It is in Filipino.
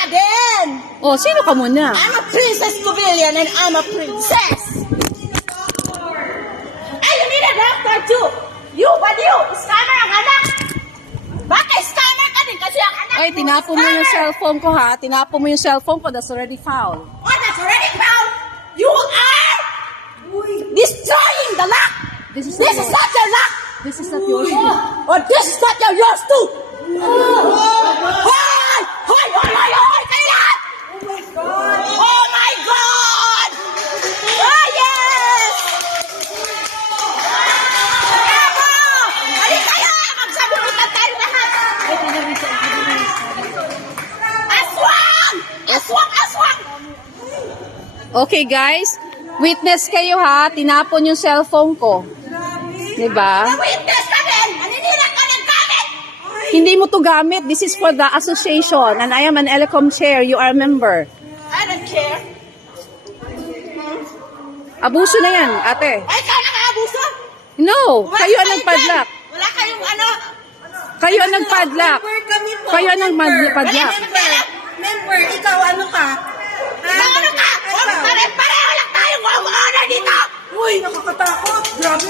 ka din! Oh, sino ka muna? I'm a princess civilian and I'm a princess! Ay, you need a doctor too! You, scammer ang anak! Baka scammer ka din kasi ang anak Ay, tinapon mo yung cellphone ko ha. Tinapon mo yung cellphone ko. That's already foul. Oh, that's already found! You are destroying the luck! This is This is not your luck! This is not yours. Or this is not yours too! Hoy! Hoy! Hoy! Hoy! Hoy! Kailan? Oh my God! Oh yes! Bravo! Halika kayo! Magsabunutan tayo lahat! Aswang! Aswang! Aswang! Okay, guys. Witness kayo ha. Tinapon yung cellphone ko. Diba? Witness ka din! Naninira ka ng gamit! Hindi mo to gamit. This is for the association. And I am an Elecom chair. You are a member. I don't care. Abuso na yan, ate. Ay, ikaw nakaabuso? No. Wala Kayo ang kayong nagpadlock. dyan. Wala kayong ano? Kayo ang nagpadlock. Kami po. Kayo ang nagpadlock. Member, ikaw ano ka? Ano ka? Pareho lang tayong honor dito! Uy, nakakatakot. Grabe.